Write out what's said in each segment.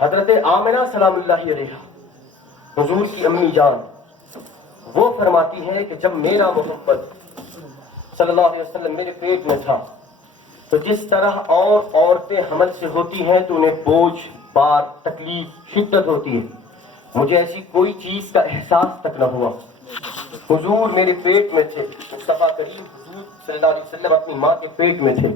حضرت آمنہ سلام اللہ علیہا حضور کی امی جان وہ فرماتی ہیں کہ جب میرا محمد صلی اللہ علیہ وسلم میرے پیٹ میں تھا تو جس طرح اور عورتیں حمل سے ہوتی ہیں تو انہیں بوجھ، بار، تکلیف، شدت ہوتی ہے، مجھے ایسی کوئی چیز کا احساس تک نہ ہوا۔ حضور میرے پیٹ میں تھے، مصطفیٰ کریم حضور صلی اللہ علیہ وسلم اپنی ماں کے پیٹ میں تھے،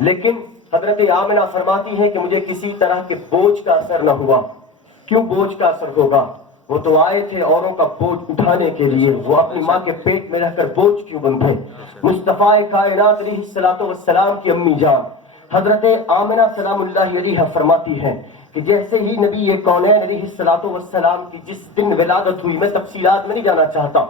لیکن حضرت آمنہ فرماتی ہے کہ مجھے کسی طرح کے بوجھ کا اثر نہ ہوا۔ کیوں بوجھ کا اثر ہوگا؟ وہ تو آئے تھے اوروں کا بوجھ اٹھانے کے لیے، وہ اپنی ماں کے پیٹ میں رہ کر بوجھ کیوں بنتے؟ مصطفیٰ کائنات علیہ الصلوۃ والسلام کی امی جان حضرت آمنہ سلام اللہ علیہا فرماتی ہیں کہ جیسے ہی نبی کونین علیہ الصلوۃ والسلام کی جس دن ولادت ہوئی، میں تفصیلات میں نہیں جانا چاہتا،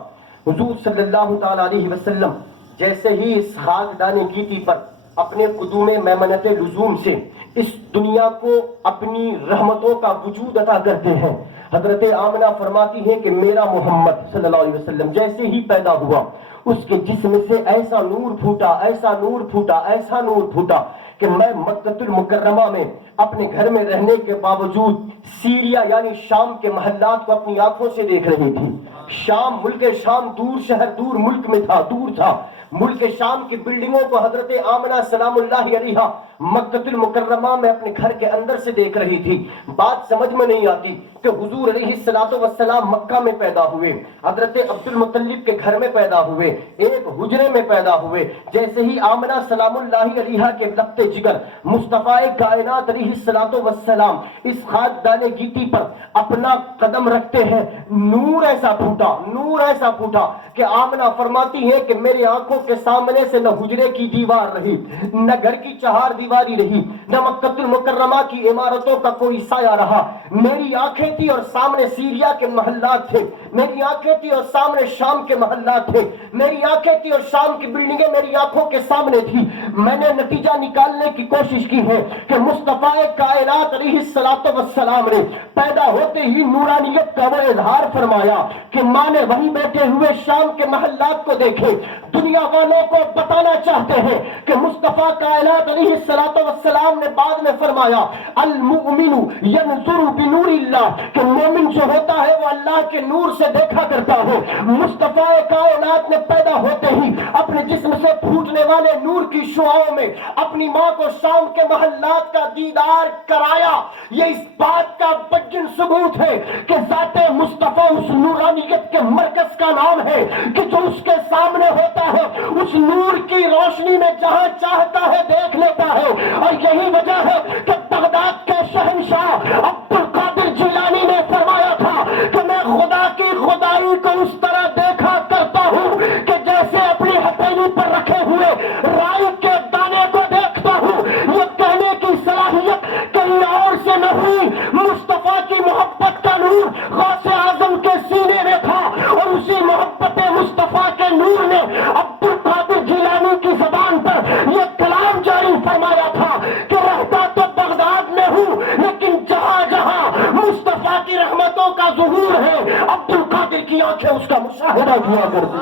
حضور صلی اللہ تعالی علیہ وسلم جیسے ہی اس خاکدان گیتی پر اپنے قدوم میمنت لزوم سے اس دنیا کو اپنی رحمتوں کا وجود عطا کرتے ہیں، حضرت آمنہ فرماتی ہے کہ میرا محمد صلی اللہ علیہ وسلم جیسے ہی پیدا ہوا اس کے جسم سے ایسا نور پھوٹا، ایسا نور پھوٹا، ایسا نور پھوٹا کہ میں مکہ المکرمہ میں اپنے گھر میں رہنے کے باوجود سیریا یعنی شام کے محلات کو اپنی آنکھوں سے دیکھ رہی تھی۔ شام، ملک شام دور شہر، دور ملک میں تھا، دور تھا، ملک شام کی بلڈنگوں کو حضرت آمنہ سلام اللہ علیہا مکہ المکرمہ میں اپنے گھر کے اندر سے دیکھ رہی تھی۔ بات سمجھ میں نہیں آتی کہ حضور علیہ الصلوۃ والسلام مکہ میں پیدا ہوئے، حضرت عبد المطلب کے گھر میں پیدا ہوئے، ایک حجرے میں پیدا ہوئے، جیسے ہی آمنہ سلام اللہ علیہا کے لخت جگر مصطفیٰ کائنات علیہ الصلوۃ والسلام اس خاکدان گیتی پر اپنا قدم رکھتے ہیں، نور ایسا پھوٹا، نور ایسا پھوٹا کہ آمنہ فرماتی ہے کہ میری آنکھوں کے سامنے سے نہ حجرے کی دیوار رہی، نہ گھر کی چہار دیواری رہی، نہ مکہ المکرمہ کی عمارتوں کا کوئی سایہ رہا، میری آنکھیں تھی اور سامنے سیریا کے محلات تھے، میری آنکھیں تھی اور سامنے شام کے محلات تھے، میری آنکھیں تھی اور شام کی بلڈنگیں میری آنکھوں کے سامنے تھی۔ میں نے نتیجہ نکالنے کی کوشش کی ہے کہ مصطفیٰ کائنات علیہ الصلوۃ والسلام نے پیدا ہوتے ہی نورانیت کا وہ اظہار فرمایا کہ ماں نے وہیں بیٹھے ہوئے شام کے محلات کو دیکھے۔ دنیا والوں کو بتانا چاہتے ہیں کہ مصطفیٰ کائنات علیہ الصلوۃ والسلام نے بعد میں فرمایا المؤمن ینظر بنور اللہ، کہ مومن جو ہوتا ہے وہ اللہ کے نور سے دیکھا کرتا ہے۔ مصطفیٰ کائنات نے پیدا ہوتے ہی اپنے جسم سے پھوٹنے والے نور کی شعاؤں میں اپنی ماں کو شام کے محلات کا دیدار کرایا۔ یہ اس بات کا بجن ثبوت ہے کہ ذات مصطفیٰ اس نورانیت کے مرکز کا نام ہے کہ جو اس کے سامنے ہوتا ہے اس نور کی روشنی میں جہاں چاہتا ہے دیکھ لیتا ہے۔ اور یہی وجہ ہے کہ بغداد کے شہنشاہ عبد القادر جیلانی نے فرمایا تھا کہ میں خدا کی خدائی کو اس طرح دیکھا کرتا ہوں کہ جیسے اپنی ہتھیلی پر رکھے ہوئے رائی کے دانے کو دیکھتا ہوں۔ یہ کہنے کی صلاحیت کہیں اور سے نہ ہوئی، مصطفیٰ کی محبت کا نور غوث اعظم کے سینے میں تھا، اور اسی محبت مصطفیٰ کے نور نے عبد القادر جیلانی کی زبان پر یہ کلام جاری فرمایا تھا کہ رہتا تو بغداد میں ہوں لیکن جہاں جہاں مصطفیٰ کی رحمتوں کا ظہور ہے عبد القادر کی آنکھیں اس کا مشاہدہ کیا کرتی۔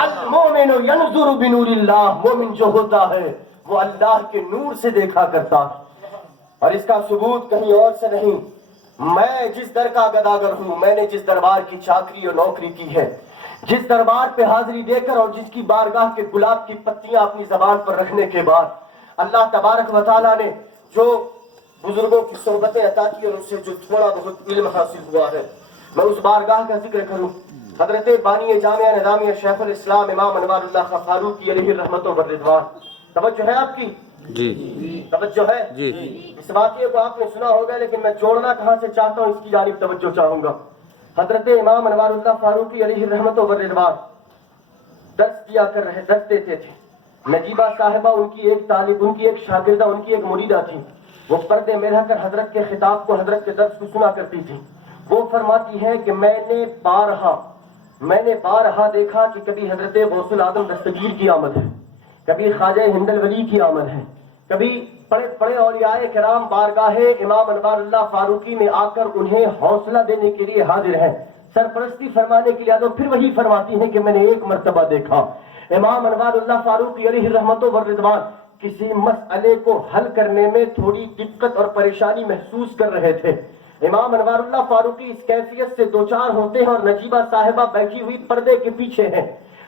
المؤمن ینظر بنور اللہ، مومن جو ہوتا ہے وہ اللہ کے نور سے دیکھا کرتا ہے، اور اس کا ثبوت کہیں اور سے نہیں۔ میں جس در کا گداگر ہوں، میں نے جس دربار کی چاکری اور نوکری کی ہے، جس دربار پہ حاضری دے کر اور جس کی بارگاہ کے گلاب کی پتیاں اپنی زبان پر رکھنے کے بعد اللہ تبارک و تعالیٰ نے جو بزرگوں کی صحبتیں عطا کی اور اس سے جو تھوڑا بہت علم حاصل ہوا ہے، میں اس بارگاہ کا ذکر کروں۔ حضرت بانی جامعہ نظامیہ شیخ الاسلام امام انوار اللہ خان فاروقی علیہ رحمت و رضوان، توجہ ہے آپ کی؟ جی توجہ ہے جی۔ اس واقعے کو آپ نے سنا ہوگا لیکن میں جوڑنا کہاں سے چاہتا ہوں اس کی جانب توجہ چاہوں گا۔ حضرت امام انوار اللہ فاروقی علیہ رحمت و رضوان درس دیا کر رہے، درس دیتے تھے۔ نجیبہ صاحبہ ان کی ایک طالب، ان کی ایک شاگردہ، ان کی ایک مریدہ تھی، وہ پردے میں رہ کر حضرت کے خطاب کو، حضرت کے درس کو سنا کرتی تھی۔ وہ فرماتی ہے کہ میں نے بارہا دیکھا کہ کبھی حضرت غوث العظم دستگیر کی آمد ہے، کبھی خواجہ ہند الولی کی آمد ہے، کبھی بڑے اولیاء کرام بارگاہ امام انوار اللہ فاروقی میں آ کر انہیں حوصلہ دینے کے لیے حاضر ہیں، سرپرستی فرمانے کے لیے۔ پھر وہی فرماتی ہیں کہ میں نے ایک مرتبہ دیکھا امام انوار اللہ فاروقی علیہ رحمت و رضوان کسی مسئلے کو حل کرنے میں تھوڑی دقت اور پریشانی محسوس کر رہے تھے. امام انوار اللہ فاروقی اس کیفیت سے دوچار ہوتے ہیں اور نجیبہ صاحبہ بیٹھی ہوئی پردے کے پیچھے ہیں.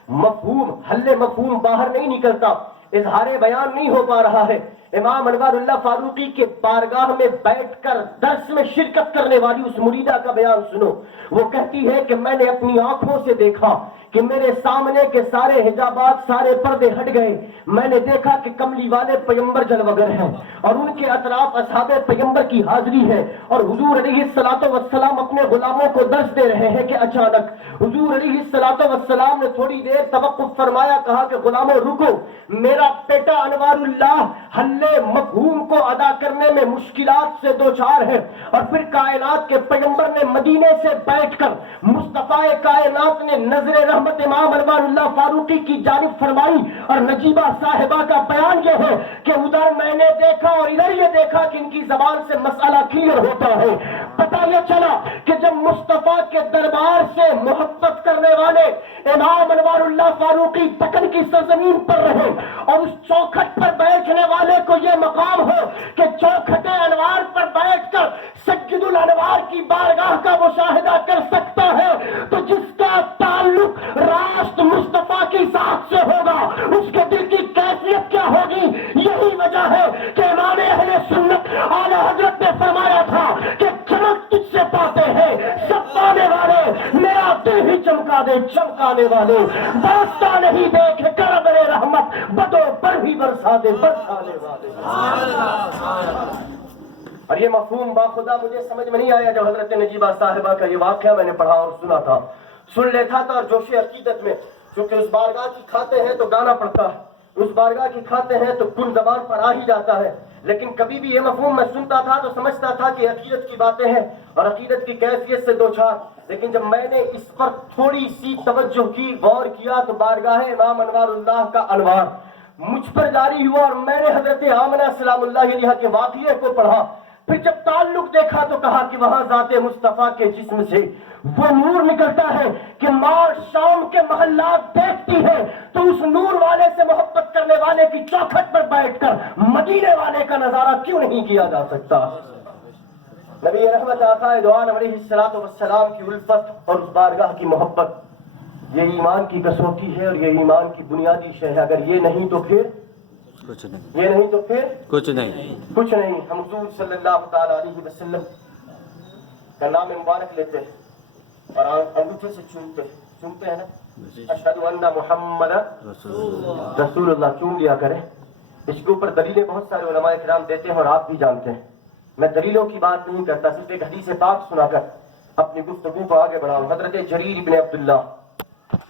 مفہوم حل مفہوم باہر نہیں نکلتا, اظہار بیان نہیں ہو پا رہا ہے. امام انوار اللہ فاروقی کے بارگاہ میں بیٹھ کر درس میں شرکت کرنے والی اس مریدہ کا بیان سنو. وہ کہتی ہے کہ میں نے اپنی آنکھوں سے دیکھا کہ میرے سامنے کے سارے حجابات, سارے پردے ہٹ گئے. میں نے دیکھا کہ کملی والے پیغمبر جلوگر ہیں اور ان کے اطراف اصحاب پیغمبر کی حاضری ہے, اور حضور علیہ الصلوۃ والسلام اپنے غلاموں کو درس دے رہے ہیں کہ اچانک حضور علیہ الصلوۃ والسلام نے تھوڑی دیر توقف فرمایا, کہا کہ غلاموں رکو, میرا بیٹا انوار اللہ حل مفہوم کو ادا کرنے میں مشکلات سے دوچار ہے. اور پھر کائنات کے پیغمبر نے مدینے سے بیٹھ کر مصطفیٰ کائنات نے نظر رحمت امام انوار اللہ فاروقی کی جانب فرمائی, اور نجیبہ صاحبہ کا بیان یہ ہے کہ ادھر میں نے دیکھا اور ادھر یہ دیکھا کہ ان کی زبان سے مسئلہ کلیئر ہوتا ہے. پتہ یہ چلا کہ جب مصطفیٰ کے دربار سے محبت کرنے والے امام انوار اللہ فاروقی دکن کی سرزمین پر رہے اور اس چوکھٹ پر بیٹھنے والے کو یہ مقام ہو کہ چوکھٹ انوار پر بیٹھ کر سید الانوار کی بارگاہ کا مشاہدہ کر سکتا ہے, تو جس کا تعلق راست مصطفیٰ کی ذات سے ہوگا اس کے دل کی کیفیت کیا ہوگی. یہی وجہ ہے کہ امام اہل سنت اعلی حضرت نے فرمایا تھا کہ چمک تجھ سے پاتے ہیں سب پانے والے, میرا دل ہی چمکا دے چمکانے والے, برستا نہیں دیکھ کر برے رحمت بدو پر بھی برسا دے برسانے والے. اور یہ مفہوم باخدا مجھے سمجھ میں نہیں آیا جب حضرت نجیبہ صاحبہ کا یہ واقعہ میں نے پڑھا اور سنا تھا. سن لیتا تھا اور جوش عقیدت میں, چونکہ اس بارگاہ کی کھاتے ہیں تو گانا پڑتا ہے, اس بارگاہ کی کھاتے ہیں تو کل زبان پر آ ہی جاتا ہے. لیکن کبھی بھی یہ مفہوم میں سنتا تھا تو سمجھتا تھا کہ عقیدت کی باتیں ہیں اور عقیدت کی کیفیت سے دوچار. لیکن جب میں نے اس پر تھوڑی سی توجہ کی, غور کیا, تو بارگاہ امام انوار اللہ کا انوار مجھ پر جاری ہوا اور میں نے حضرت آمنہ سلام اللہ علیہا کے واقعے کو پڑھا. پھر جب تعلق دیکھا تو کہا کہ وہاں ذات مصطفیٰ کے جسم سے وہ نور نکلتا ہے کہ ماں شام کے محلات دیکھتی ہے, تو اس نور والے سے محبت کرنے والے کی چوکھٹ پر بیٹھ کر مدینے والے کا نظارہ کیوں نہیں کیا جا سکتا. نبی رحمت آقا دو عالم علیہ الصلوۃ والسلام کی الفت اور اس بارگاہ کی محبت, یہ ایمان کی کسوٹی ہے اور یہ ایمان کی بنیادی شے ہے. اگر یہ نہیں تو پھر کچھ نہیں, یہ نہیں تو پھر کچھ نہیں, کچھ نہیں. ہم حضور صلی اللہ تعالی علیہ وسلم کا نام مبارک لیتے ہیں اور انگوٹھے سے چومتے ہیں نا, اشہد ان محمد رسول اللہ, چوم لیا کریں. اس کے اوپر دلیلیں بہت سارے علماء کرام دیتے ہیں اور آپ بھی جانتے ہیں. میں دلیلوں کی بات نہیں کرتا, صرف ایک حدیث پاک سنا کر اپنی گفتگو کو آگے بڑھاؤں. حضرت جریر ابن عبداللہ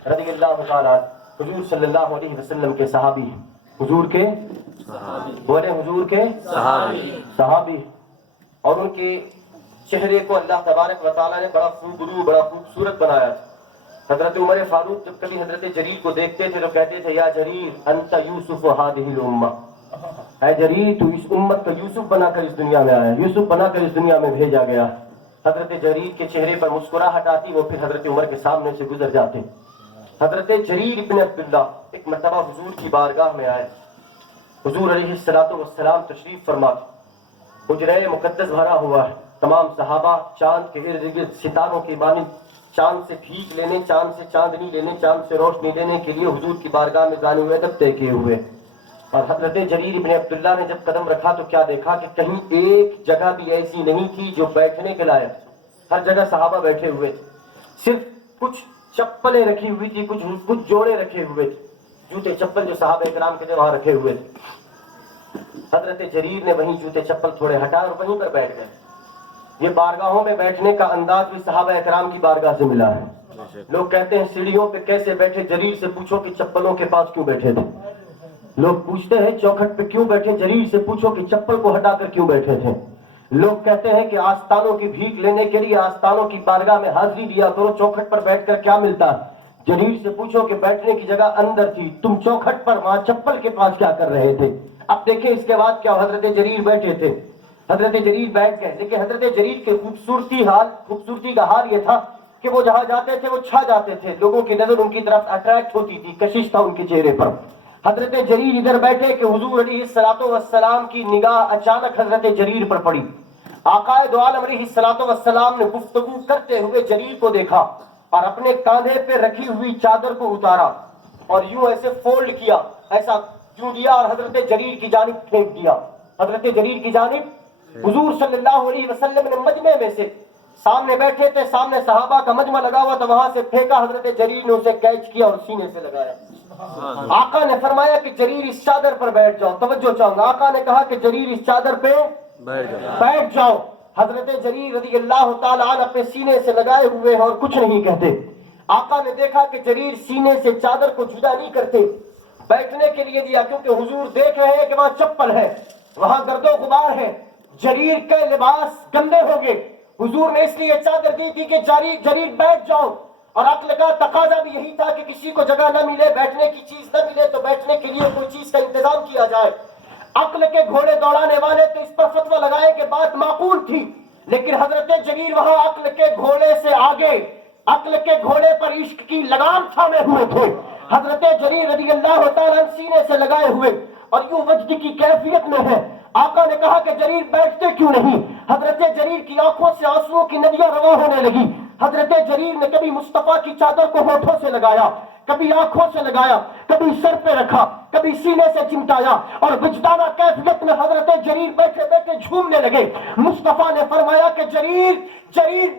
رضی اللہ تعالیٰ حضور صلی اللہ علیہ وسلم کے صحابی, حضور کے بولے حضور کے صحابی, اور ان کے چہرے کو اللہ تبارک و تعالیٰ نے بڑا خوبرو بڑا خوبصورت بنایا تھا. حضرت عمر فاروق جب کبھی حضرت جریر کو دیکھتے تھے تو کہتے تھے یا جریر انت یوسف هذه الامہ, اے جریر تو اس امت کا یوسف بنا کر اس دنیا میں آیا, یوسف بنا کر اس دنیا میں بھیجا گیا. حضرت جریر کے چہرے پر مسکراہٹ آتی, وہ پھر حضرت عمر کے سامنے سے گزر جاتے. حضرت جریر ابن عبداللہ ایک مرتبہ حضور کی بارگاہ میں آئے. حضور علیہ الصلوۃ والسلام تشریف فرما, حجرہ مقدس بھرا ہوا ہے, تمام صحابہ چاند کے ارد گرد ستاروں کی مانند چاند سے بھیک لینے, چاند سے چاندنی لینے, چاند سے روشنی لینے کے لیے حضور کی بارگاہ میں جانے ہوئے ادب طے کیے ہوئے. اور حضرت جریر ابن عبداللہ نے جب قدم رکھا تو کیا دیکھا کہ کہیں ایک جگہ بھی ایسی نہیں تھی جو بیٹھنے کے لائق, ہر جگہ صحابہ بیٹھے ہوئے تھے. صرف کچھ چپلیں رکھی ہوئی تھی, کچھ جوڑے رکھے ہوئے تھے, جوتے چپل جو صحابہ کرام کے تھے وہاں رکھے ہوئے تھے. حضرت جریر نے وہیں جوتے چپل تھوڑے ہٹائے اور وہیں پر بیٹھ گئے. یہ بارگاہوں میں بیٹھنے کا انداز بھی صحابہ اکرام کی بارگاہ سے ملا ہے. لوگ کہتے ہیں سیڑھیوں پہ کیسے بیٹھے, جریر سے پوچھو کہ چپلوں کے پاس کیوں بیٹھے تھے. لوگ پوچھتے ہیں چوکھٹ پہ کیوں بیٹھے, جریر سے پوچھو کہ چپل کو ہٹا کر کیوں بیٹھے تھے. لوگ کہتے ہیں کہ آستانوں کی بھیک لینے کے لیے آستانوں کی بارگاہ میں حاضری دیا کرو, چوکھٹ پر بیٹھ کر کیا ملتا. جریر سے پوچھو کہ بیٹھنے کی جگہ اندر تھی, تم چوکھٹ پر وہاں چپل کے پاس کیا کر رہے تھے. اب دیکھیں اس کے بعد کیا, حضرت جریر بیٹھے تھے, حضرت جریر بیٹھ گئے. لیکن حضرت جریر کے خوبصورتی کا حال یہ تھا کہ وہ جہاں جاتے تھے وہ چھا جاتے تھے, لوگوں کی نظر ان کی طرف اٹریکٹ ہوتی تھی, کشش تھا ان کے چہرے پر. حضرت جریر ادھر بیٹھے کہ حضور علیہ الصلوۃ والسلام کی نگاہ اچانک حضرت جریر پر پڑی. آقا دو عالم علیہ الصلوۃ والسلام نے گفتگو کرتے ہوئے جریر کو دیکھا اور اپنے کاندھے پہ رکھی ہوئی چادر کو اتارا اور یوں ایسے فولڈ کیا, ایسا یوں دیا اور حضرت جریر کی جانب پھینک دیا. حضرت جریر کی جانب حضور صلی اللہ علیہ وسلم نے مجمع میں سے سامنے بیٹھے تھے, سامنے صحابہ کا مجمع لگا ہوا تھا, وہاں سے پھینکا. حضرت جریر نے اسے کیچ کیا اور سینے سے لگایا. آقا نے فرمایا کہ جریر اس چادر پر بیٹھ جاؤ. توجہ چاہوں گا, آقا نے کہا کہ جریر اس چادر پہ بیٹھ جاؤ. حضرت جریر رضی اللہ تعالیٰ عنہ اپنے سینے سے لگائے ہوئے ہیں اور کچھ نہیں کہتے. آقا نے دیکھا کہ جریر سینے سے چادر کو جدا نہیں کرتے, بیٹھنے کے لیے دیا, کیونکہ حضور دیکھ رہے ہیں کہ وہاں چپل ہے, وہاں گرد و غبار ہے, جریر کے لباس گندے ہو گئے. حضور نے اس لیے چادر دی تھی کہ جریر بیٹھ جاؤ. اور عقل کا تقاضا بھی یہی تھا کہ کسی کو جگہ نہ ملے, بیٹھنے کی چیز نہ ملے تو بیٹھنے کے لیے کوئی چیز کا انتظام کیا جائے. عقل کے گھوڑے دوڑانے والے تو اس پر فتویٰ لگائے کہ بات معقول تھی, لیکن حضرت جریر وہاں عقل کے گھوڑے سے آگے, عقل کے گھوڑے پر عشق کی لگام تھامے ہوئے تھے. حضرت جریر رضی اللہ تعالیٰ سینے سے لگائے ہوئے اور یوں وجد کی کیفیت میں ہے. آقا نے کہا کہ جریر بیٹھتے کیوں نہیں؟ حضرت جریر کی آنکھوں سے آنسوؤں کی ندیاں رواں ہونے لگی. حضرت جریر نے کبھی مصطفیٰ کی چادر کو ہونٹوں سے لگایا, کبھی آنکھوں سے لگایا, کبھی سر پہ رکھا, کبھی سینے سے چمٹایا, اور وجدانہ کیفیت میں حضرت جریر بیٹھے بیٹھے جھومنے لگے. مصطفیٰ نے فرمایا کہ جریر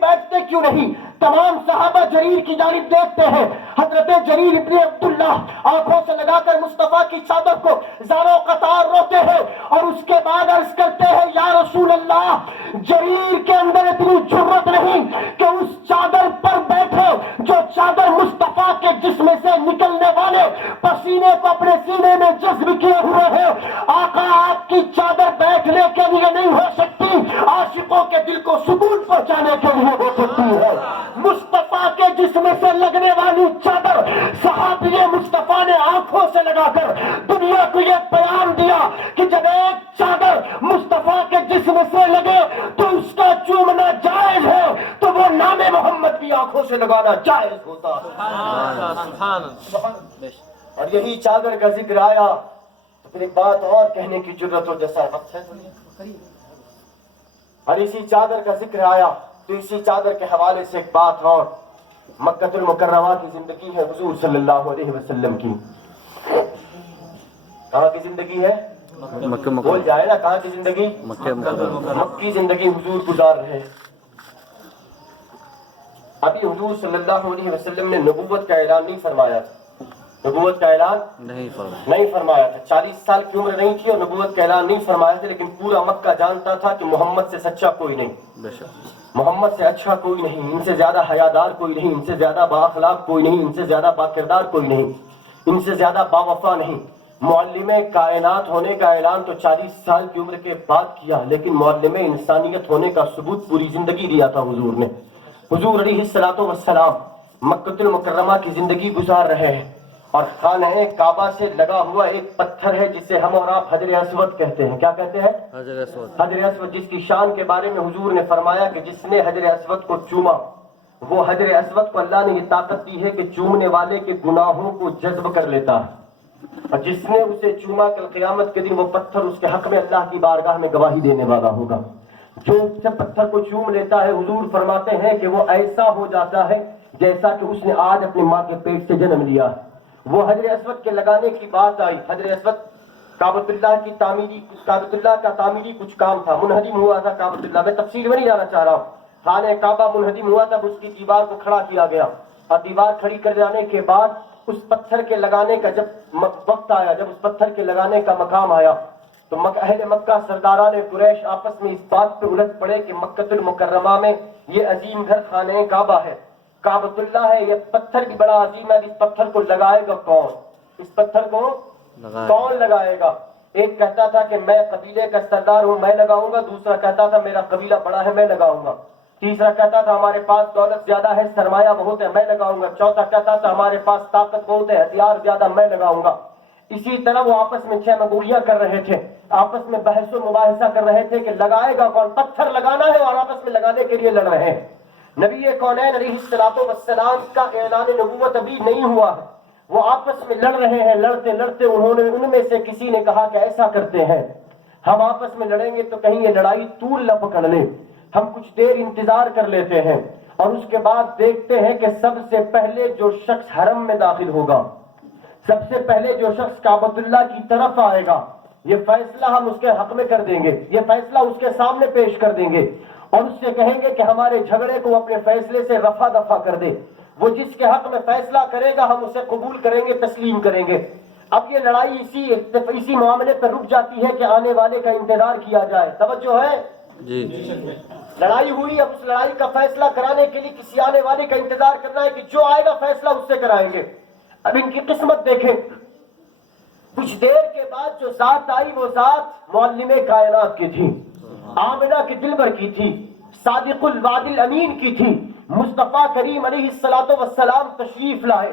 بیٹھتے کیوں نہیں؟ تمام صحابہ جریر کی جانب دیکھتے ہیں. حضرت جریر ابن عبداللہ آنکھوں سے لگا کر مصطفیٰ کی چادر کو زاروں قطار روتے ہیں اور اس کے بعد عرض کرتے ہیں یا رسول اللہ, جریر کے اندر اتنی جرت نہیں کہ اس چادر پر بیٹھے جو چادر مصطفیٰ کے جسم سے نکلنے والے پسینے کو اپنے سینے میں جذب کیے ہوئے ہیں. آقا آپ کی چادر بیٹھنے کے لیے نہیں ہو سکتی, عاشقوں کے دل کو سکون پہنچانے کے لیے ہو سکتی ہے. مصطفیٰ کے جسم سے لگنے والی چادر صحابی مصطفیٰ نے آنکھوں سے لگا کر دنیا کو یہ بیان دیا کہ جب ایک چادر مصطفیٰ کے جسم سے لگے تو اس کا چومنا جائز ہے, تو وہ نام محمد بھی آنکھوں سے لگانا جائز ہوتا ہے. اور یہی چادر کا ذکر آیا تو پھر ایک بات اور کہنے کی ضرورت ہو, جیسا وقت ہے, اور اسی چادر کا ذکر آیا تو اسی چادر کے حوالے سے ایک بات اور. مکہ المکرمہ کی زندگی ہے حضور صلی اللہ علیہ وسلم کی. کہاں کی زندگی ہے؟ بول جائے نا, کہاں کی زندگی؟ مکی زندگی حضور گزار رہے. ابھی حضور صلی اللہ علیہ وسلم نے نبوت کا اعلان نہیں فرمایا تھا, نبوت کا اعلان نہیں فرمایا تھا. 40 سال کی عمر نہیں تھی اور نبوت کا اعلان نہیں فرمایا تھا, لیکن پورا مکہ جانتا تھا کہ محمد سے سچا کوئی نہیں, محمد سے اچھا کوئی نہیں, ان سے زیادہ حیادار کوئی نہیں, ان سے زیادہ بااخلاق کوئی نہیں, ان سے زیادہ باکردار کوئی نہیں, ان سے زیادہ باوفا نہیں. معلم کائنات ہونے کا اعلان تو 40 سال کی عمر کے بعد کیا, لیکن معلم انسانیت ہونے کا ثبوت پوری زندگی دیا تھا حضور نے. حضور علیہ الصلوۃ والسلام مکہ المکرمہ کی زندگی گزار رہے ہیں اور خانہ کعبہ سے لگا ہوا ایک پتھر ہے جسے ہم اور آپ حجر اسود کہتے ہیں. کیا کہتے ہیں؟ حجر اسود, جس کی شان کے بارے میں حضور نے فرمایا کہ جس نے حجر اسود کو چوما, وہ حجر اسود کو اللہ نے یہ طاقت دی ہے کہ چومنے والے کے گناہوں کو جذب کر لیتا ہے, اور جس نے اسے چوما کل قیامت کے دن وہ پتھر اس کے حق میں اللہ کی بارگاہ میں گواہی دینے والا ہوگا. جو اس سے پتھر کو چوم لیتا ہے حضور فرماتے ہیں کہ وہ ایسا ہو جاتا ہے جیسا کہ اس نے آج اپنی ماں کے پیٹ سے جنم لیا. وہ حجر اسود کے لگانے کی بات آئی. حجر اسود کعبۃ اللہ کا تعمیری کچھ کام تھا, منہدم ہوا تھا کعبۃ اللہ. میں تفصیل میں نہیں جانا چاہ رہا ہوں. خانہ کعبہ منہدم ہوا تب اس کی دیوار کو کھڑا کیا گیا, اور دیوار کھڑی کر جانے کے بعد اس پتھر کے لگانے کا جب وقت آیا, جب اس پتھر کے لگانے کا مقام آیا, تو اہل مکہ سرداران قریش آپس میں اس بات پہ الجھ پڑے کہ مکہ المکرمہ میں یہ عظیم گھر خانہ کعبہ ہے, کعبۃ اللہ ہے, یہ پتھر بھی بڑا عظیم ہے, اس پتھر کو لگائے گا کون؟ اس پتھر کو کون لگائے گا؟ ایک کہتا تھا کہ میں قبیلے کا سردار ہوں, میں لگاؤں گا. دوسرا کہتا تھا میرا قبیلہ بڑا ہے, میں لگاؤں گا. تیسرا کہتا تھا ہمارے پاس دولت زیادہ ہے, سرمایہ بہت ہے, میں لگاؤں گا. چوتھا کہتا تھا ہمارے پاس طاقت بہت ہے, ہتھیار زیادہ, میں لگاؤں گا. اسی طرح وہ آپس میں چھ مگولیاں کر رہے تھے, آپس میں بحث و مباحثہ کر رہے تھے کہ لگائے گا کون, پتھر لگانا ہے, اور آپس میں لگانے کے لیے لڑ رہے ہیں. نبی کونین علیہ الصلوۃ والسلام کا اعلان نبوت ابھی نہیں ہوا ہے. وہ آپس میں لڑ رہے ہیں، لڑتے لڑتے ان میں سے کسی نے کہا کہ ایسا کرتے ہیں، ہم آپس میں لڑیں گے تو کہیں یہ لڑائی طول نہ پکڑ لے، ہم کچھ دیر انتظار کر لیتے ہیں اور اس کے بعد دیکھتے ہیں کہ سب سے پہلے جو شخص حرم میں داخل ہوگا، سب سے پہلے جو شخص کعبۃ اللہ کی طرف آئے گا، یہ فیصلہ ہم اس کے حق میں کر دیں گے، یہ فیصلہ اس کے سامنے پیش کر دیں گے اور اس سے کہیں گے کہ ہمارے جھگڑے کو اپنے فیصلے سے رفع دفع کر دے۔ وہ جس کے حق میں فیصلہ کرے گا ہم اسے قبول کریں گے، تسلیم کریں گے۔ اب یہ لڑائی اسی معاملے پر رک جاتی ہے کہ آنے والے کا انتظار کیا جائے۔ توجہ ہے جی لڑائی ہوئی، اب اس لڑائی کا فیصلہ کرانے کے لیے کسی آنے والے کا انتظار کرنا ہے کہ جو آئے گا فیصلہ اس سے کرائیں گے۔ اب ان کی قسمت دیکھیں، کچھ دیر کے بعد جو ذات آئی وہ ذات معلم کائنات کی تھی، آمنہ کے دلبر کی تھی، صادق الوعد الامین کی تھی۔ مصطفیٰ کریم علیہ الصلوۃ والسلام تشریف لائے۔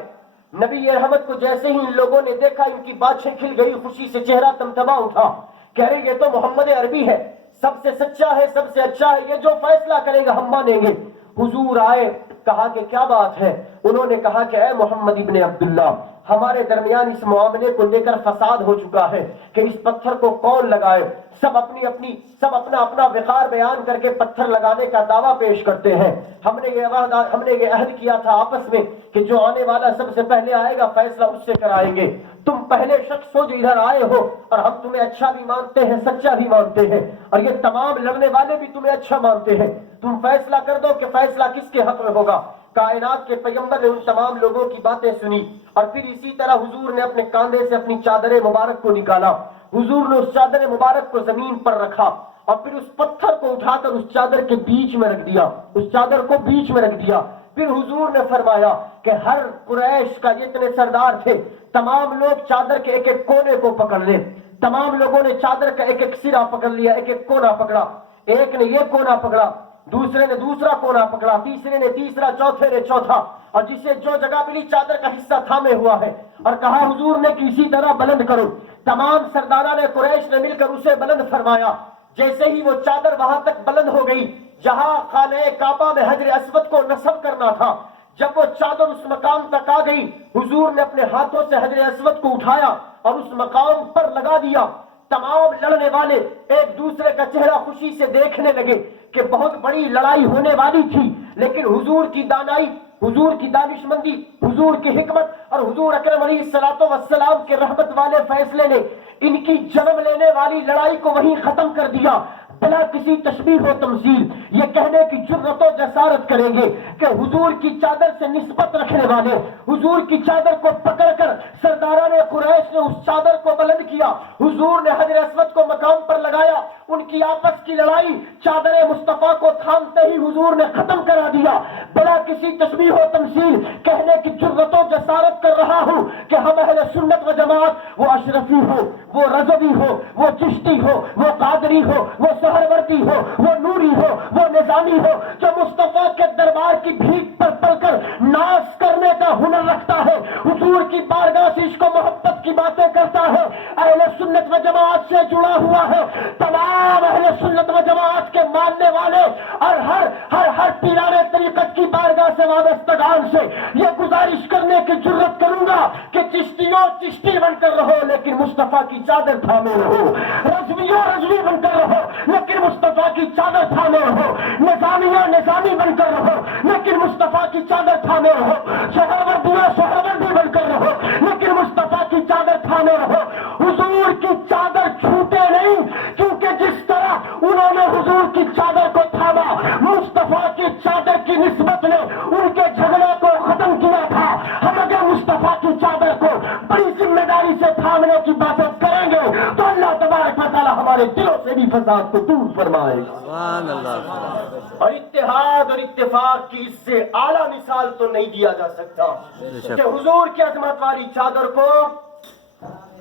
نبی رحمت کو جیسے ہی ان لوگوں نے دیکھا ان کی باتیں کھل گئی، خوشی سے چہرہ تمتما اٹھا، کہہ رہے یہ تو محمد عربی ہے، سب سے سچا ہے، سب سے اچھا ہے، یہ جو فیصلہ کرے گا ہم مانیں گے۔ حضور آئے، کہا کہ کیا بات ہے؟ انہوں نے کہا کہ اے محمد ابن عبداللہ، ہمارے درمیان اس معاملے کو لے کر فساد ہو چکا ہے کہ اس پتھر کو کون لگائے۔ سب اپنا اپنا وقار بیان کر کے پتھر لگانے کا دعویٰ پیش کرتے ہیں۔ ہم نے یہ عہد کیا تھا آپس میں کہ جو آنے والا سب سے پہلے آئے گا فیصلہ اس سے کرائیں گے۔ تم پہلے شخص ہو جو ادھر آئے ہو اور ہم تمہیں اچھا بھی مانتے ہیں، سچا بھی مانتے ہیں، اور یہ تمام لڑنے والے بھی تمہیں اچھا مانتے ہیں۔ تم فیصلہ کر دو کہ فیصلہ کس کے حق میں ہوگا۔ کائنات کے پیغمبر نے ان تمام لوگوں کی باتیں سنی اور پھر اسی طرح حضور نے اپنے کاندھے سے اپنی چادر مبارک کو نکالا۔ حضور نے اس چادر مبارک کو زمین پر رکھا اور پھر اس پتھر کو اٹھا کر اس چادر کے بیچ میں رکھ دیا، اس چادر کو بیچ میں رکھ دیا۔ پھر حضور نے فرمایا کہ ہر قریش کا جتنے سردار تھے تمام لوگ چادر کے ایک ایک کونے کو پکڑ لیں۔ تمام لوگوں نے چادر کا ایک ایک سرا پکڑ لیا، ایک ایک کونا پکڑا۔ ایک نے یہ کونا پکڑا، دوسرے نے دوسرا کونا پکڑا، تیسرے نے تیسرا، چوتھے نے چوتھا، اور جسے جو جگہ ملی چادر کا حصہ تھامے ہوا ہے اور کہا حضور نے کہ اسی طرح بلند کرو۔ تمام سرداران قریش نے مل کر اسے بلند فرمایا۔ جیسے ہی وہ چادر وہاں تک بلند ہو گئی جہاں خانہ کعبہ میں حجر اسود کو نصب کرنا تھا، جب وہ چادر اس مقام تک آ گئی حضور نے اپنے ہاتھوں سے حجر اسود کو اٹھایا اور اس مقام پر لگا دیا۔ تمام لڑنے والے ایک دوسرے کا چہرہ خوشی سے دیکھنے لگے کہ بہت بڑی لڑائی ہونے والی تھی، لیکن حضور کی دانائی، حضور کی دانش مندی، حضور کی حکمت اور حضور اکرم علیہ الصلوۃ والسلام کے رحمت والے فیصلے نے ان کی جنم لینے والی لڑائی کو وہیں ختم کر دیا۔ بلا کسی تشبیہ و تمثیل یہ کہنے کی جرأت و جسارت کریں گے کہ حضور کی چادر سے نسبت رکھنے والے حضور کی چادر کو پکڑ کر سرداران قریش نے اس چادر کو بلند کیا، حضور نے حجر اسود کو مقام پر لگایا، ان کی آپس کی لڑائی چادر مصطفیٰ کو تھامتے ہی حضور نے ختم کرا دیا۔ بلا کسی تشبیہ و تمثیل کہنے کی جرأت و جسارت کر رہا ہوں کہ ہم اہل سنت و جماعت، وہ اشرفی ہو، وہ رضوی ہو، وہ چشتی ہو، وہ قادری ہو، وہ سہروردی ہو، وہ نوری ہو، وہ نظامی ہو، جو مصطفیٰ کے دربار کی بھیک پر پل کر ناز کرنے کا ہنر رکھتا ہے، حضور کی بارگاہ سے عشق و محبت کی باتیں کرتا ہے، اہل سنت و جماعت سے جڑا ہوا ہے، تمام اہل سنت و جماعت کے ماننے والے اور ہر پیرانے طریقت کی بارگاہ سے وابستگان سے یہ گزارش کرنے کی جرأت کروں گا کہ چشتیوں چشتی بن کر رہو لیکن مصطفیٰ کی چادر تھامے رہو، رضویوں رضوی بن کر رہو لیکن مصطفیٰ کی چادر تھامے رہو، نظامیوں نظامی بن کر رہو لیکن مصطفیٰ کی چادر تھامے رہو، سہروردیوں سہروردی بن کر رہو لیکن مصطفیٰ کی چادر تھامے رہو۔ حضور کی چادر چھوٹے نہیں، کیونکہ جس طرح انہوں نے حضور کی چادر کو تھاما، مصطفیٰ کی چادر کی نسبت نے ان کے جھگڑے کو ختم کیا تھا۔ ہم اگر مصطفیٰ کی چادر کو بڑی ذمہ داری سے تھامنے کی باتیں کریں گے تو اللہ تبارک و تعالی ہمارے دلوں سے بھی فساد کو دور فرمائے گا۔ سبحان اللہ۔ اور اتحاد اور اتفاق کی اس سے اعلیٰ مثال تو نہیں دیا جا سکتا کہ حضور کی عظمت والی چادر کو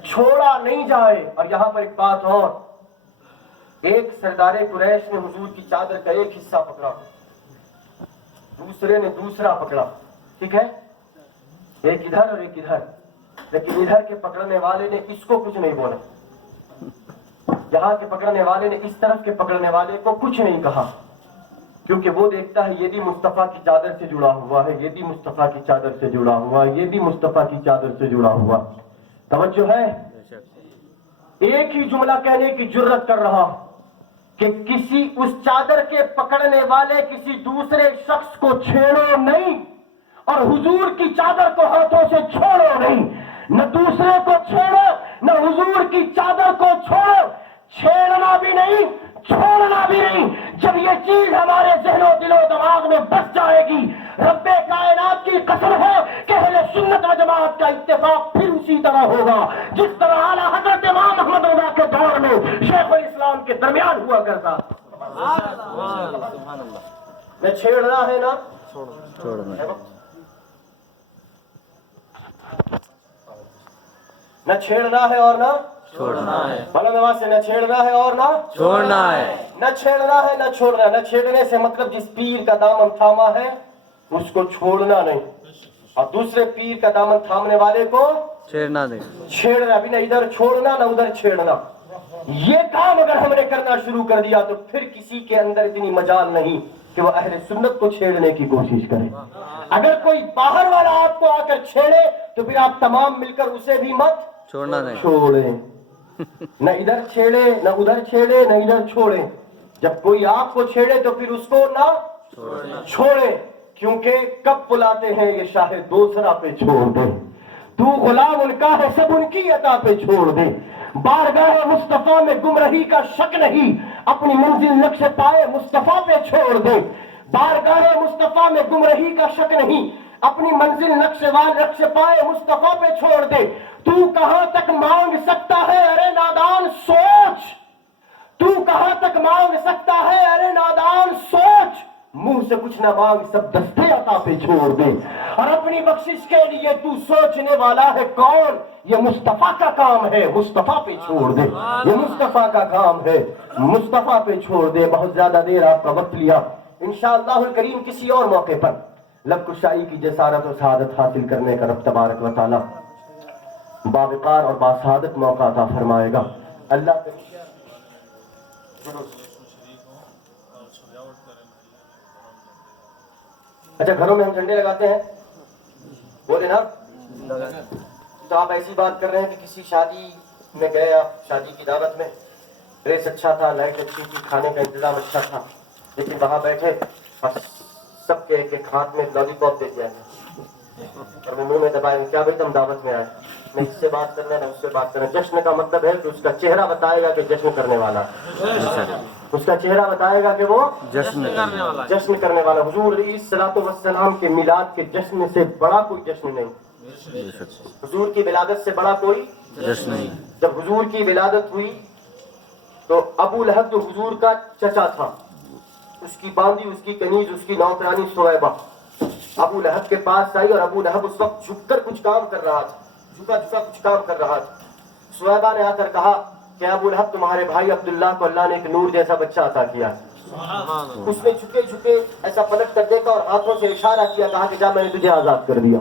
چھوڑا نہیں جائے۔ اور یہاں پر ایک بات اور، ایک سردار قریش نے حضور کی چادر کا ایک حصہ پکڑا، دوسرے نے دوسرا پکڑا، ٹھیک ہے، ایک ادھر اور ایک ادھر، لیکن ادھر کے پکڑنے والے نے اس کو کچھ نہیں بولا، یہاں کے پکڑنے والے نے اس طرف کے پکڑنے والے کو کچھ نہیں کہا۔ کیونکہ وہ دیکھتا ہے یہ بھی مصطفیٰ کی چادر سے جڑا ہوا ہے، یہ بھی مصطفیٰ کی چادر سے جڑا ہوا ہے، یہ بھی مصطفیٰ کی چادر سے جڑا ہوا. توجہ ہے؟ ایک ہی جملہ کہنے کی جرت کر رہا کہ کسی اس چادر کے پکڑنے والے کسی دوسرے شخص کو چھیڑو نہیں، اور حضور کی چادر کو ہاتھوں سے چھوڑو نہیں. نہ دوسرے کو چھیڑو نہ حضور کی چادر کو چھوڑو. چھیڑنا بھی نہیں، چھوڑنا بھی نہیں. جب یہ چیز ہمارے ذہن و دل و دماغ میں بس جائے گی، رب کائنات کی قسم ہے کہ اہل سنت و جماعت کا اتفاق پھر اسی طرح ہوگا جس طرح اعلیٰ حضرت امام احمد رضا کے دور میں شیخ الاسلام کے درمیان ہوا کرتا. نہ چھیڑنا ہے نہ چھوڑنا، نہ چھیڑنا ہے اور نہ چھوڑنا ہے. بلند آواز سے، نہ چھیڑنا ہے اور نہ چھوڑنا ہے. نہ چھیڑنا ہے نہ چھوڑنا. نہ چھیڑنے سے مطلب جس پیر کا دامن تھاما ہے اس کو چھوڑنا نہیں، اور دوسرے پیر کا دامن تھامنے والے کو چھیڑنا نہیں. چھیڑنا بھی نہ ادھر چھوڑنا نہ ادھر چھیڑنا. یہ کام اگر ہم نے کرنا شروع کر دیا تو پھر کسی کے اندر اتنی مجال نہیں کہ وہ اہل سنت کو چھیڑنے کی کوشش کرے. اگر کوئی باہر والا آپ کو آ کر چھیڑے تو پھر آپ تمام مل کر اسے بھی مت چھوڑنا نہیں. چھوڑیں. نہ ادھر چھیڑے نہ ادھر چھیڑے نہ ادھر چھوڑے. جب کوئی آپ کو چھیڑے تو پھر اس کو نہ چھوڑے، کیونکہ کب بلاتے ہیں یہ شاہ دوسرا پہ چھوڑ دے، تو غلام ان کا ہے سب ان کی عطا پہ چھوڑ دے. بارگاہ مصطفیٰ میں گمراہی کا شک نہیں، اپنی منزل نقش پائے مصطفیٰ پہ چھوڑ دے. بارگاہ مصطفیٰ میں گمراہی کا شک نہیں، اپنی منزل نقش پائے مصطفیٰ پہ چھوڑ دے. تو کہاں تک مانگ سکتا ہے ارے نادان سوچ، تو کہاں تک مانگ سکتا ہے ارے نادان سوچ. منہ سے کچھ نہ مانگ سب دستے عطا پہ چھوڑ دے. اور اپنی بخشش کے لیے تو سوچنے والا ہے کون؟ یہ مصطفیٰ کا کام ہے، مصطفیٰ پہ چھوڑ دے. یہ مصطفیٰ کا کام ہے، مصطفیٰ پہ چھوڑ دے. بہت زیادہ دیر آپ کا وقت لیا. انشاءاللہ الکریم کسی اور موقع پر لب کشائی کی جسارت و سعادت حاصل کرنے کا رب تبارک و تعالی باوقار اور باسعادت موقع عطا فرمائے گا. اللہ کے اچھا گھروں میں ہم جھنڈے لگاتے ہیں، بولے نا. تو آپ ایسی بات کر رہے ہیں کہ کسی شادی میں گئے، آپ شادی کی دعوت میں، ڈریس اچھا تھا، لائٹ اچھی تھی، کھانے کا انتظام اچھا تھا، لیکن وہاں بیٹھے اور سب کے ایک ہاتھ میں لالی پاپ دے دیا اور وہ منہ میں دبائے. کیا بھائی تم دعوت میں آئے، نہ اس سے بات کرنا نہ اس سے بات کرنا. جشن کا مطلب ہے کہ اس کا چہرہ بتائے گا کہ جشن کرنے والا، اس کا چہرہ بتائے گا کہ وہ جشن کرنے والا. حضور علیہ الصلوۃ والسلام کے میلاد کے جشن سے بڑا کوئی جشن نہیں، حضور کی ولادت سے بڑا کوئی جشن نہیں. جب حضور کی ولادت ہوئی تو ابو لہب جو حضور کا چچا تھا، اس کی باندی، اس کی کنیز، اس کی نوکرانی سویبہ ابو لہب کے پاس آئی، اور ابو لہب اس وقت جھک کر کچھ کام کر رہا تھا، جھکا کچھ کام کر رہا تھا. سویبہ نے آ کر کہا کہ ابو لہب تمہارے بھائی عبداللہ کو اللہ نے ایک نور جیسا بچہ عطا کیا. اس نے جھکے جھکے ایسا پلٹ کر دیکھا اور ہاتھوں سے اشارہ کیا، کہا کہ جا میں نے تجھے آزاد کر دیا،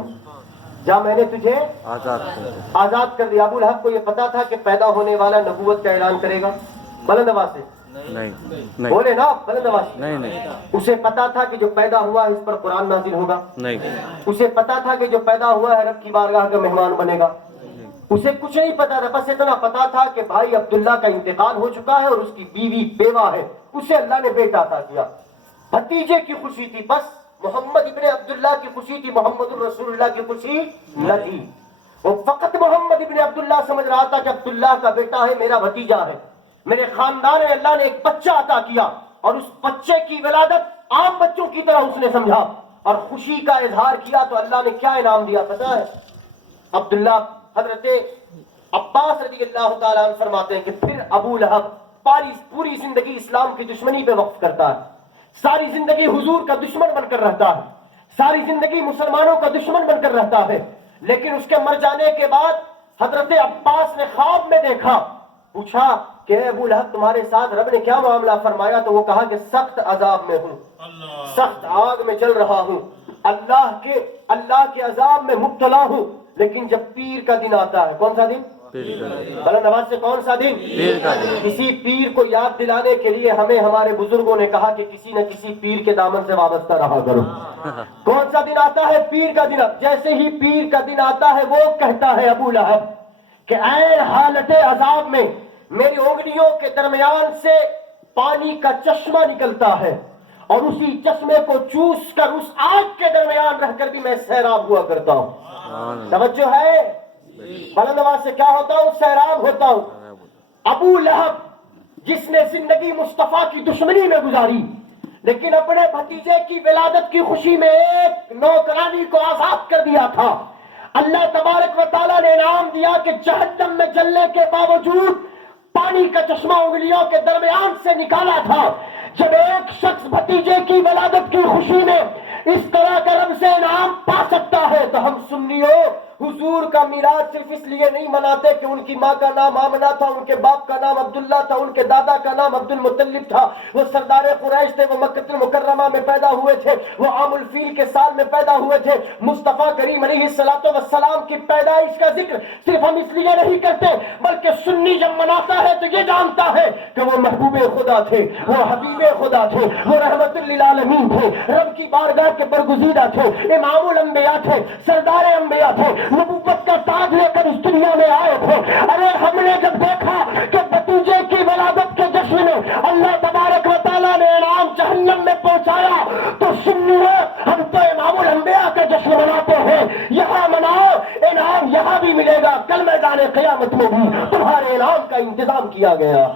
جا میں نے تجھے آزاد کر دیا. ابو لہب کو یہ پتا تھا کہ پیدا ہونے والا نبوت کا اعلان کرے گا. بلند آواز سے نہیں بولے نا، بلند آواز سے نہیں. اسے پتا تھا کہ جو پیدا ہوا اس پر قرآن نازل ہوگا نہیں. اسے پتا تھا کہ جو پیدا ہوا ہے رب کی بارگاہ کا مہمان بنے گا. اسے کچھ نہیں پتا تھا، بس اتنا پتا تھا کہ بھائی عبداللہ کا انتقال ہو چکا ہے اور اس کی بیوی بیوہ ہے، اسے اللہ نے بیٹا عطا کیا. بھتیجے کی خوشی تھی، بس محمد ابن عبداللہ کی خوشی تھی، محمد الرسول اللہ کی خوشی نہ تھی. وہ فقط محمد ابن عبداللہ سمجھ رہا تھا کہ عبداللہ کا بیٹا ہے، میرا بھتیجا ہے، میرے خاندان میں اللہ نے ایک بچہ عطا کیا. اور اس بچے کی ولادت عام بچوں کی طرح اس نے سمجھا اور خوشی کا اظہار کیا. تو اللہ نے کیا انعام دیا پتا ہے؟ عبداللہ حضرت عباس رضی اللہ تعالیٰ عنہ فرماتے ہیں کہ پھر ابو لہب پوری زندگی اسلام کی دشمنی پہ وقف کرتا ہے، ساری زندگی حضور کا دشمن بن کر رہتا ہے، ساری زندگی مسلمانوں کا دشمن بن کر رہتا ہے. لیکن اس کے مر جانے کے بعد حضرت عباس نے خواب میں دیکھا، پوچھا کہ ابو لہب تمہارے ساتھ رب نے کیا معاملہ فرمایا؟ تو وہ کہا کہ سخت عذاب میں ہوں، سخت آگ میں جل رہا ہوں، اللہ کے عذاب میں مبتلا ہوں. لیکن جب پیر کا دن آتا ہے، کون سا دن؟ پیر کا دن، بلند آواز سے کون سا دن؟ پیر کا دن، کسی پیر کو یاد دلانے کے لیے ہمیں ہمارے بزرگوں نے کہا کہ کسی نہ کسی پیر کے دامن سے وابستہ رہا کرو۔ کون سا دن آتا ہے؟ پیر کا دن۔ جیسے ہی پیر کا دن آتا ہے وہ کہتا ہے ابو لہب کہ اے حالت عذاب میں میری انگلیوں کے درمیان سے پانی کا چشمہ نکلتا ہے اور اسی چشمے کو چوس کر اس آگ کے درمیان رہ کر بھی میں سیراب ہوا کرتا ہوں۔ توجہ ہے؟ بلند آواز سے کیا ہوتا ہوں؟ سیراب ہوتا ہوں۔ ابو لہب جس نے زندگی مصطفیٰ کی دشمنی میں گزاری لیکن اپنے بھتیجے کی ولادت کی خوشی میں ایک نوکرانی کو آزاد کر دیا تھا، اللہ تبارک و تعالیٰ نے انعام دیا کہ جہنم میں جلنے کے باوجود پانی کا چشمہ انگلیوں کے درمیان سے نکالا تھا۔ جب ایک شخص بھتیجے کی ولادت کی خوشی میں اس طرح کا رب سے انعام پا سکتا ہے تو ہم سنیوں حضور کا میلاد صرف اس لیے نہیں مناتے کہ ان کی ماں کا نام آمنہ تھا، ان کے باپ کا نام عبداللہ تھا، ان کے دادا کا نام عبد المطلب تھا، وہ سردار قریش تھے، وہ مکہ المکرمہ میں پیدا ہوئے تھے، وہ عام الفیل کے سال میں پیدا ہوئے تھے۔ مصطفیٰ کریم علیہ السلام کی پیدائش کا ذکر صرف ہم اس لیے نہیں کرتے بلکہ سنی جب مناتا ہے تو یہ جانتا ہے کہ وہ محبوب خدا تھے، وہ حبیب خدا تھے، وہ رحمت للعالمین تھے، رب کی بارگاہ کے برگزیدہ تھے، امام الانبیاء تھے، سردار انبیاء تھے، نبوت کا تاج لے کر اس دنیا میں آئے تھے۔ ارے ہم نے جب دیکھا کہ بھتیجے کی ولادت کے جشن میں اللہ تبارک و تعالیٰ نے انعام جہنم میں پہنچایا تو سنیے ہم تو امام الانبیاء کا جشن مناتے ہیں، یہاں مناؤ، انعام یہاں بھی ملے گا، کل میدان قیامت میں بھی تمہارے انعام کا انتظام کیا گیا۔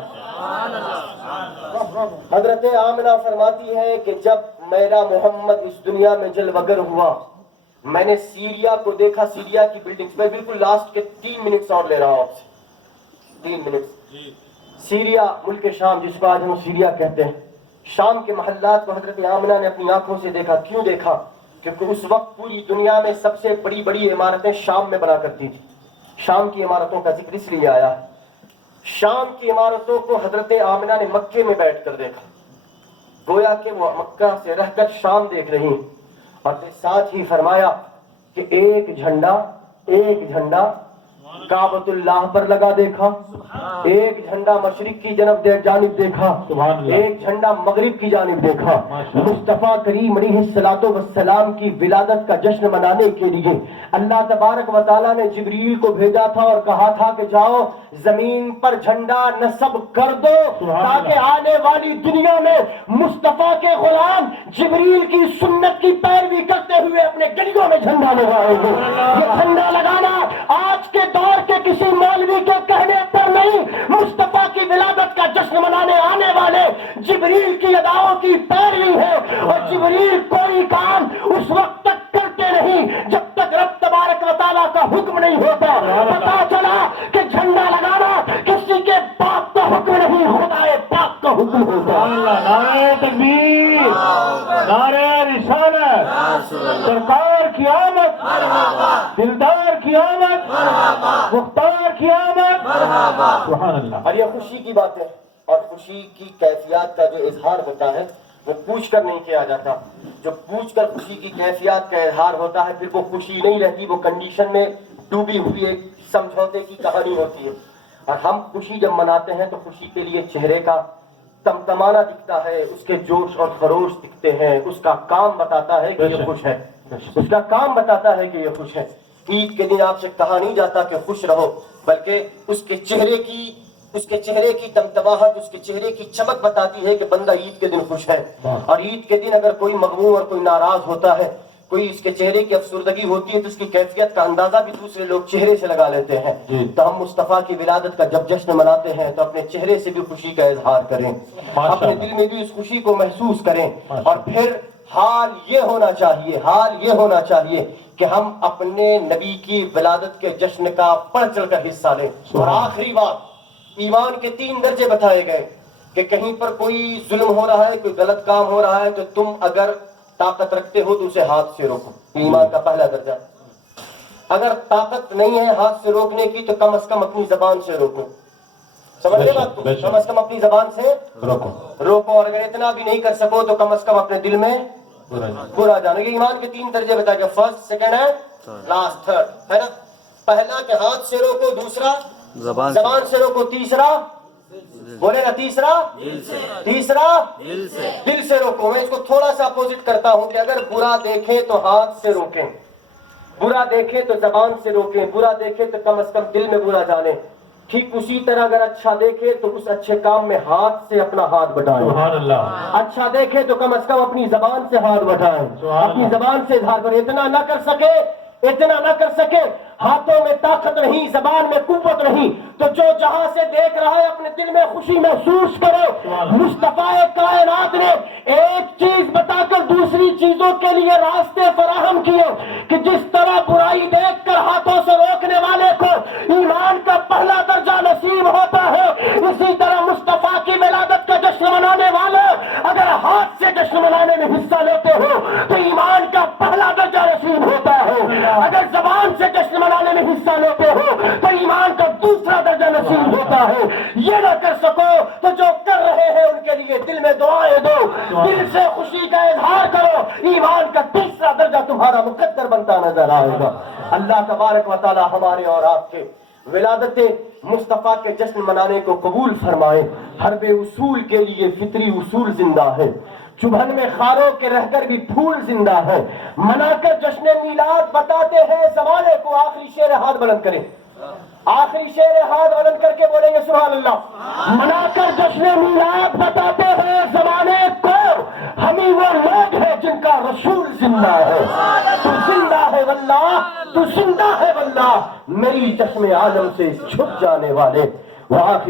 حضرت آمنہ فرماتی ہے کہ جب میرا محمد اس دنیا میں جلوگر ہوا میں نے سیریا کو دیکھا، سیریا کی بلڈنگز میں بالکل لاسٹ کے 3 منٹس اور لے رہا ہوں آپ سے 3 منٹس۔ سیریا ملک شام جس کو آج ہم سیریا کہتے ہیں، شام کے محلات کو حضرت آمنہ نے اپنی آنکھوں سے دیکھا۔ کیوں دیکھا؟ کیونکہ اس وقت پوری دنیا میں سب سے بڑی بڑی عمارتیں شام میں بنا کرتی تھی۔ شام کی عمارتوں کا ذکر اس لیے آیا، شام کی عمارتوں کو حضرت آمنہ نے مکے میں بیٹھ کر دیکھا، گویا کہ وہ مکہ سے رہ کر شام دیکھ رہی ہیں، اور ساتھ ہی فرمایا کہ ایک جھنڈا کعبۃ اللہ پر لگا دیکھا، ایک جھنڈا مشرق کی جانب دیکھا، ایک جھنڈا مغرب کی جانب دیکھا۔ مصطفیٰ کریم علیہ السلام کی ولادت کا جشن منانے کے لیے اللہ تبارک و تعالیٰ نے جبریل کو بھیجا تھا اور کہا تھا کہ جاؤ زمین پر جھنڈا نصب کر دو تاکہ آنے والی دنیا میں مصطفیٰ کے غلام جبریل کی سنت کی پیروی کرتے ہوئے اپنے گلیوں میں جھنڈا لگائیں گے۔ یہ جھنڈا لگانا آج کے دور کے کسی مولوی کے کہنے پر نہیں، مصطفیٰ کی ولادت کا جشن منانے آنے والے جبریل کی اداؤں کی پیروی ہے، اور جبریل کوئی کام اس وقت تک کرتے نہیں جب تک رب تبارک و تعالیٰ کا حکم نہیں ہوتا۔ پتا چلا کہ جھنڈا لگانا کسی کے باپ کا حکم نہیں، خدا پاک کا حکم ہوتا۔ نعرہ تکبیر، نعرہ رسالت، سرکار کی آمد، دلدار کی آمد، مختار کی آمد، سبحان اللہ۔ اور یہ خوشی کی بات ہے، اور خوشی کی کیفیات کا جو اظہار ہوتا ہے وہ پوچھ کر نہیں کیا جاتا۔ جو پوچھ کر خوشی کی کیفیات کا اظہار ہوتا ہے پھر وہ خوشی نہیں رہتی، وہ کنڈیشن میں ڈوبی ہوئی ایک سمجھوتے کی کہانی ہوتی ہے۔ اور ہم خوشی جب مناتے ہیں تو خوشی کے لیے چہرے کا تمتمانا دکھتا ہے، اس کے جوش اور خروش دکھتے ہیں، اس کا کام بتاتا ہے کہ یہ خوش ہے، اس کا کام بتاتا ہے کہ یہ خوش ہے۔ عید کے دن آپ سے کہا نہیں جاتا کہ خوش رہو، بلکہ اس کے چہرے کی تمتماہٹ، اس کے چہرے کی چمک بتاتی ہے کہ بندہ عید کے دن خوش ہے۔ اور عید کے دن اگر کوئی مغموم اور کوئی ناراض ہوتا ہے، کوئی اس کے چہرے کی افسردگی ہوتی ہے تو اس کی کیفیت کا اندازہ بھی دوسرے لوگ چہرے سے لگا لیتے ہیں۔ تو ہم مصطفیٰ کی ولادت کا جب جشن مناتے ہیں تو اپنے چہرے سے بھی خوشی کا اظہار کریں، اپنے دل میں بھی اس خوشی کو محسوس کریں، اور پھر حال یہ ہونا چاہیے کہ ہم اپنے نبی کی ولادت کے جشن کا بڑھ چڑھ کر حصہ لیں۔ اور آخری بات، ایمان کے 3 درجے بتائے گئے کہ کہیں پر کوئی ظلم ہو رہا ہے، کوئی غلط کام ہو رہا ہے تو تم اگر طاقت رکھتے ہو تو اسے ہاتھ سے روکو، ایمان کا پہلا درجہ۔ اگر طاقت نہیں ہے ہاتھ سے روکنے کی تو کم از کم اپنی زبان سے روکو، سمجھ رہے بات کو؟ کم از کم اپنی زبان سے روکو، اور اگر اتنا بھی نہیں کر سکو تو کم از کم اپنے دل میں برا جانو۔ یہ ایمان کے 3 درجے بتائے گا، first, second and last, third ہے نا۔ پہلا کہ ہاتھ سے روکو، دوسرا زبان زبان سے روکو. تیسرا بولے نا, تیسرا تیسرا دل سے روکو. میں اس کو تھوڑا سا اپوزٹ کرتا ہوں کہ اگر برا دیکھیں تو ہاتھ سے روکیں, برا دیکھیں تو زبان سے روکیں, برا دیکھیں تو کم از کم دل میں برا ڈالیں. ٹھیک اسی طرح اگر اچھا دیکھیں تو اس اچھے کام میں ہاتھ سے اپنا ہاتھ بٹائیں. سبحان اللہ. اچھا دیکھیں تو کم از کم اپنی زبان سے ہاتھ بٹائیں, اپنی زبان سے اظہار کریں. اتنا نہ کر سکے, اتنا نہ کر سکے, ہاتھوں میں طاقت نہیں, زبان میں قوت نہیں, تو جو جہاں سے دیکھ رہا ہے اپنے دل میں خوشی محسوس کرو. مصطفیٰ کائنات نے ایک چیز بتا کر دوسری چیزوں کے لیے راستے فراہم کیے کہ جس طرح برائی دیکھ کر ہاتھوں سے روکنے والے کو ایمان کا پہلا درجہ نصیب ہوتا ہے, اسی طرح مصطفیٰ کی ولادت کا جشن منانے والے اگر ہاتھ سے جشن منانے میں حصہ لیتے ہو تو ایمان کا پہلا درجہ نصیب ہوتا ہے. اگر زبان سے جشن منانے میں حصہ لیتے ہو تو ایمان کا دوسرا درجہ نصیب ہوتا ہے. یہ نہ کر سکو تو جو کر رہے ہیں ان کے لیے دل میں دعائیں دو, دل سے خوشی کا اظہار کرو, ایمان کا تیسرا درجہ تمہارا مقدر بنتا نظر آئے گا. اللہ تبارک و تعالی ہمارے اور آپ کے ولادت مصطفیٰ کے جشن منانے کو قبول فرمائے. حرب اصول کے لیے فطری اصول زندہ ہے, چبھن میں خاروں کے رہ کر بھی پھول زندہ ہے. منا کر جشن میلاد بتاتے ہیں زمانے کو. آخری شعر ہاتھ بلند کریں, آخری شعر ہاتھ بلند کر کے بولیں گے سبحان اللہ. منا کر جشن میلاد بتاتے ہیں زمانے کو, ہم ہی وہ لوگ ہیں جن کا رسول زندہ ہے. تو زندہ ہے واللہ, تو زندہ ہے واللہ, میری چشم عالم سے چھپ جانے والے. وآخر